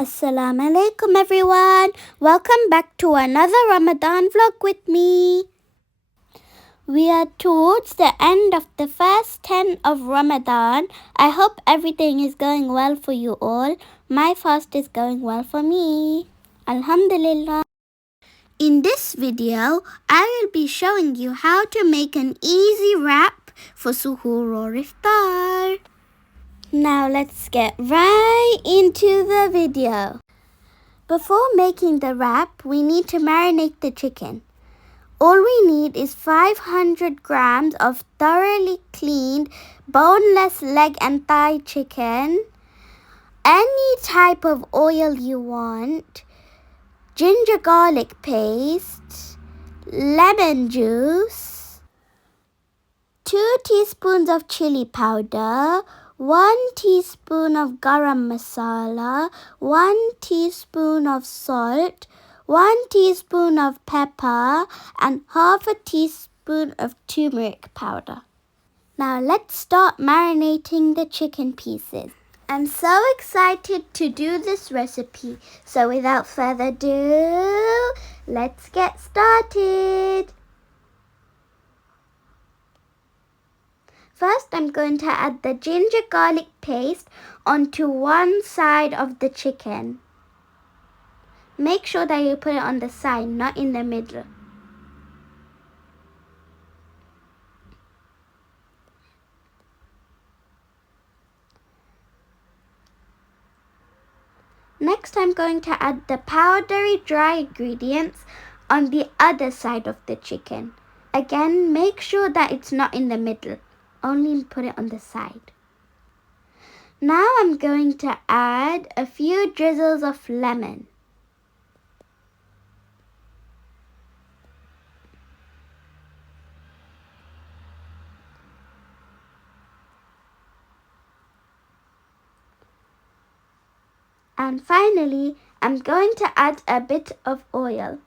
Assalamu alaikum everyone. Welcome back to another Ramadan vlog with me. We are towards the end of the first 10 of Ramadan. I hope everything is going well for you all. My fast is going well for me. Alhamdulillah. In this video, I will be showing you how to make an easy wrap for suhoor or iftar. Now let's get right into the video. Before making the wrap, we need to marinate the chicken. All we need is 500 grams of thoroughly cleaned, boneless leg and thigh chicken, any type of oil you want, ginger garlic paste, lemon juice, 2 teaspoons of chili powder, 1 teaspoon of garam masala, 1 teaspoon of salt, 1 teaspoon of pepper, and half a teaspoon of turmeric powder. Now let's start marinating the chicken pieces. I'm so excited to do this recipe, so without further ado, let's get started. First, I'm going to add the ginger garlic paste onto one side of the chicken. Make sure that you put it on the side, not in the middle. Next, I'm going to add the powdery dry ingredients on the other side of the chicken. Again, make sure that it's not in the middle. Only put it on the side. Now I'm going to add a few drizzles of lemon. And finally, I'm going to add a bit of oil.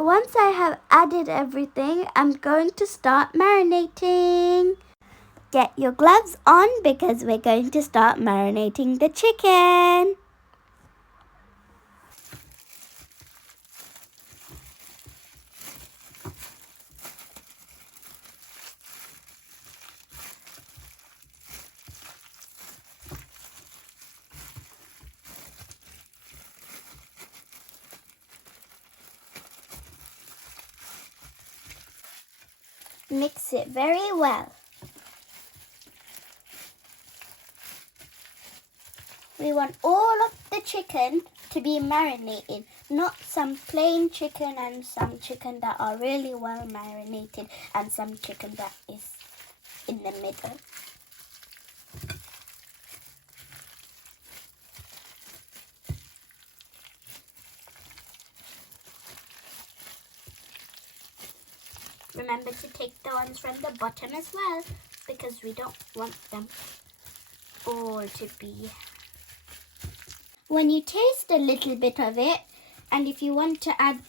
Once I have added everything, I'm going to start marinating. Get your gloves on because we're going to start marinating the chicken. Mix it very well. We want all of the chicken to be marinated, not some plain chicken and some chicken that are really well marinated and some chicken that is in the middle. Remember to take the ones from the bottom as well, because we don't want them all to be. When you taste a little bit of it, and if you want to add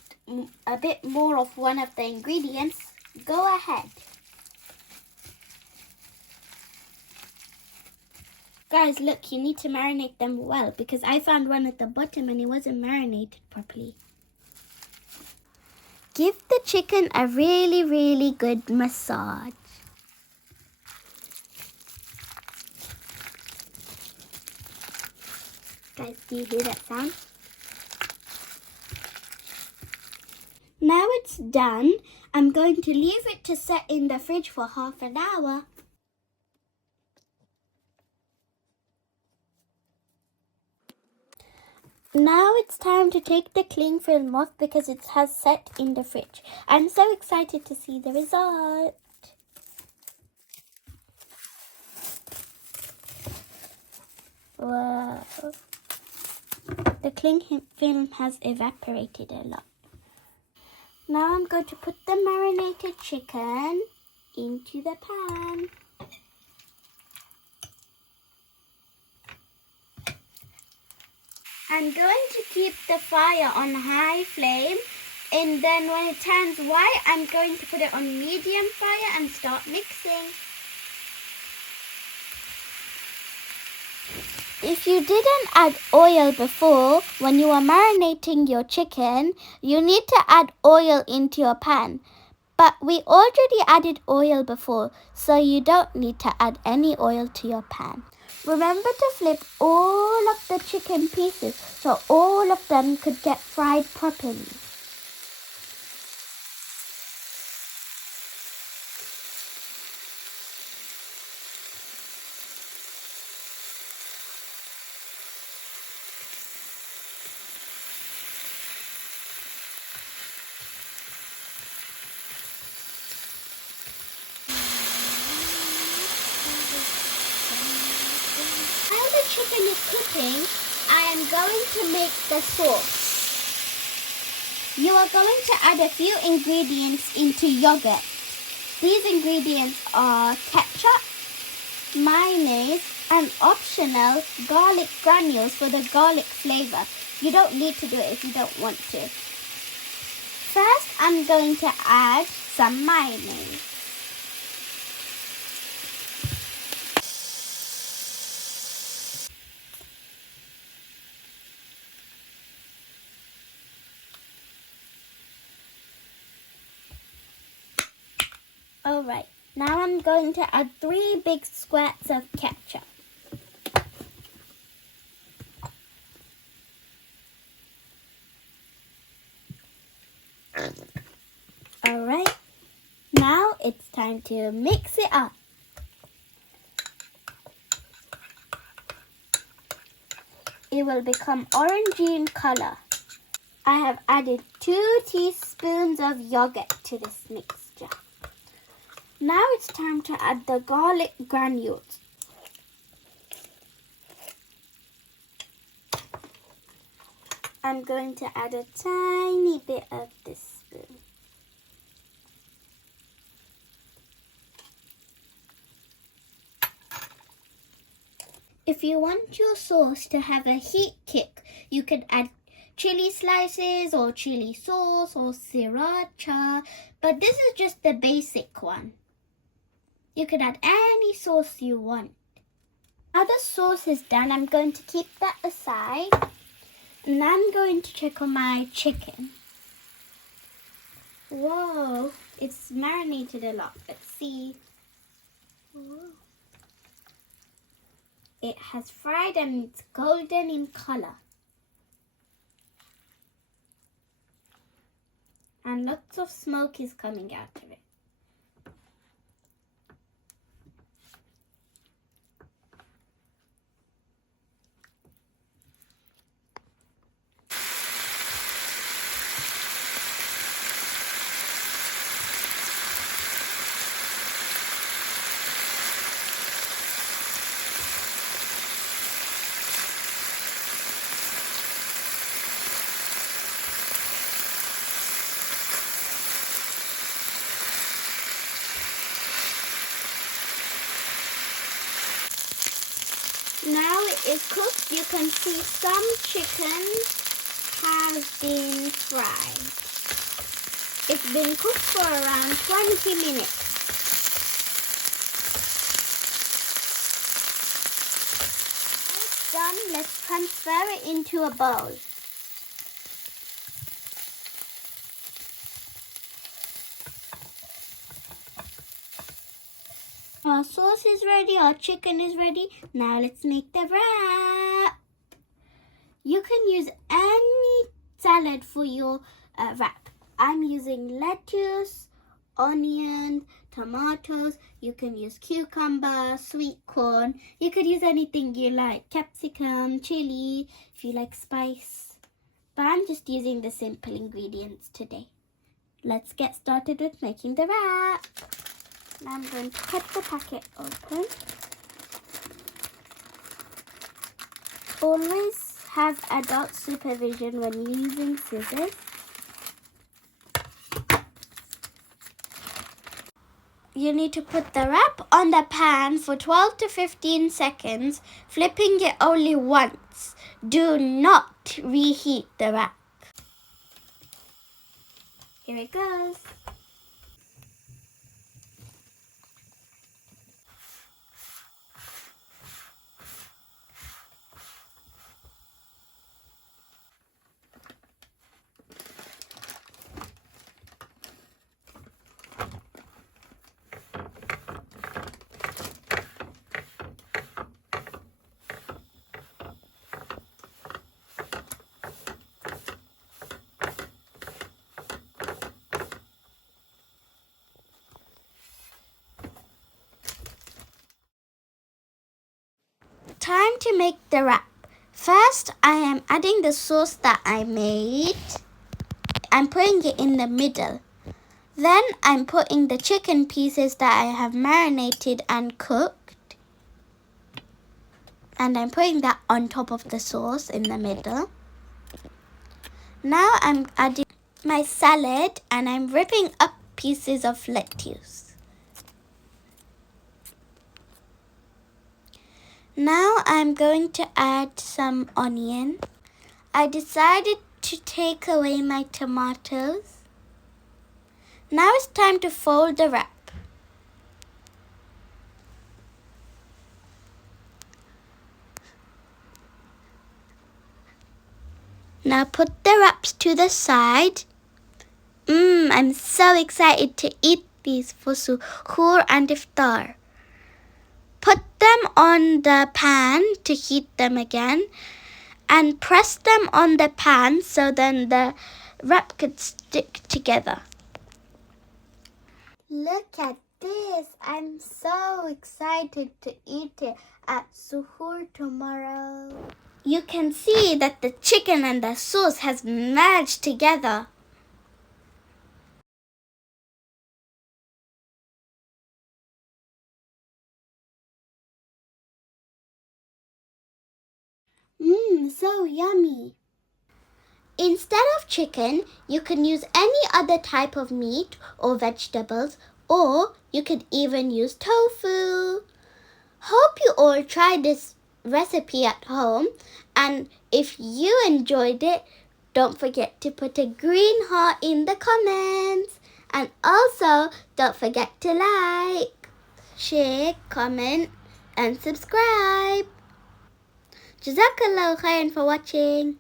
a bit more of one of the ingredients, go ahead. Guys, look, you need to marinate them well, because I found one at the bottom and it wasn't marinated properly. Give the chicken a really good massage. Guys, do you hear that sound? Now it's done. I'm going to leave it to set in the fridge for half an hour. Now it's time to take the cling film off because it has set in the fridge. I'm so excited to see the result. Wow. The cling film has evaporated a lot. Now I'm going to put the marinated chicken into the pan. I'm going to keep the fire on high flame And then when it turns white, I'm going to put it on medium fire and start mixing. If you didn't add oil before, when you are marinating your chicken, you need to add oil into your pan. But we already added oil before, so you don't need to add any oil to your pan. Remember to flip all of the chicken pieces so all of them could get fried properly. While the chicken is cooking, I am going to make the sauce. You are going to add a few ingredients into yogurt. These ingredients are ketchup, mayonnaise, and optional garlic granules for the garlic flavor. You don't need to do it if you don't want to. First, I'm going to add some mayonnaise. Alright, now I'm going to add 3 big squirts of ketchup. Alright, now it's time to mix it up. It will become orangey in color. I have added 2 teaspoons of yogurt to this mixture. Now it's time to add the garlic granules. I'm going to add a tiny bit of this spoon. If you want your sauce to have a heat kick, you can add chili slices or chili sauce or sriracha, but this is just the basic one. You can add any sauce you want. Now the sauce is done, I'm going to keep that aside. And I'm going to check on my chicken. Whoa, it's marinated a lot. Let's see. Whoa. It has fried and it's golden in color. And lots of smoke is coming out of it. Now it is cooked. You can see some chicken has been fried. It's been cooked for around 20 minutes. When it's done, let's transfer it into a bowl. Our sauce is ready, our chicken is ready. Now let's make the wrap. You can use any salad for your wrap. I'm using lettuce, onion, tomatoes. You can use cucumber, sweet corn. You could use anything you like. Capsicum, chili, if you like spice. But I'm just using the simple ingredients today. Let's get started with making the wrap. Now I'm going to cut the packet open. Always have adult supervision when using scissors. You need to put the wrap on the pan for 12 to 15 seconds, flipping it only once. Do not reheat the wrap. Here it goes. Time to make the wrap. First, I am adding the sauce that I made. I'm putting it in the middle. Then I'm putting the chicken pieces that I have marinated and cooked. And I'm putting that on top of the sauce in the middle. Now I'm adding my salad and I'm ripping up pieces of lettuce. Now I'm going to add some onion. I decided to take away my tomatoes. Now it's time to fold the wrap. Now put the wraps to the side. I'm so excited to eat these for suhoor and iftar. Put them on the pan to heat them again and press them on the pan so then the wrap could stick together. Look at this. I'm so excited to eat it at suhoor tomorrow. You can see that the chicken and the sauce has merged together. So yummy. Instead of chicken, you can use any other type of meat or vegetables, or you could even use tofu. Hope you all try this recipe at home, and if you enjoyed it, don't forget to put a green heart in the comments. And also, don't forget to like, share, comment, and subscribe. Jazakallah khairan for watching.